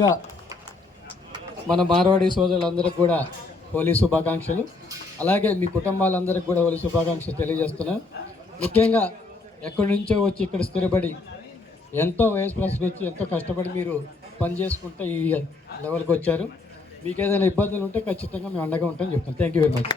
ముందుగా మన మార్వాడి సోదరులందరికీ కూడా హోలీ శుభాకాంక్షలు. అలాగే మీ కుటుంబాలందరికీ కూడా హోలీ శుభాకాంక్షలు తెలియజేస్తున్నాను. ముఖ్యంగా ఎక్కడి నుంచో వచ్చి ఇక్కడ స్థిరపడి ఎంతో వయసు ప్రశ్న వచ్చి ఎంతో కష్టపడి మీరు పని చేసుకుంటే ఈ లెవెల్కి వచ్చారు. మీకు ఏదైనా ఇబ్బందులు ఉంటే ఖచ్చితంగా మేము అండగా ఉంటామని చెప్తాను. Thank you very much.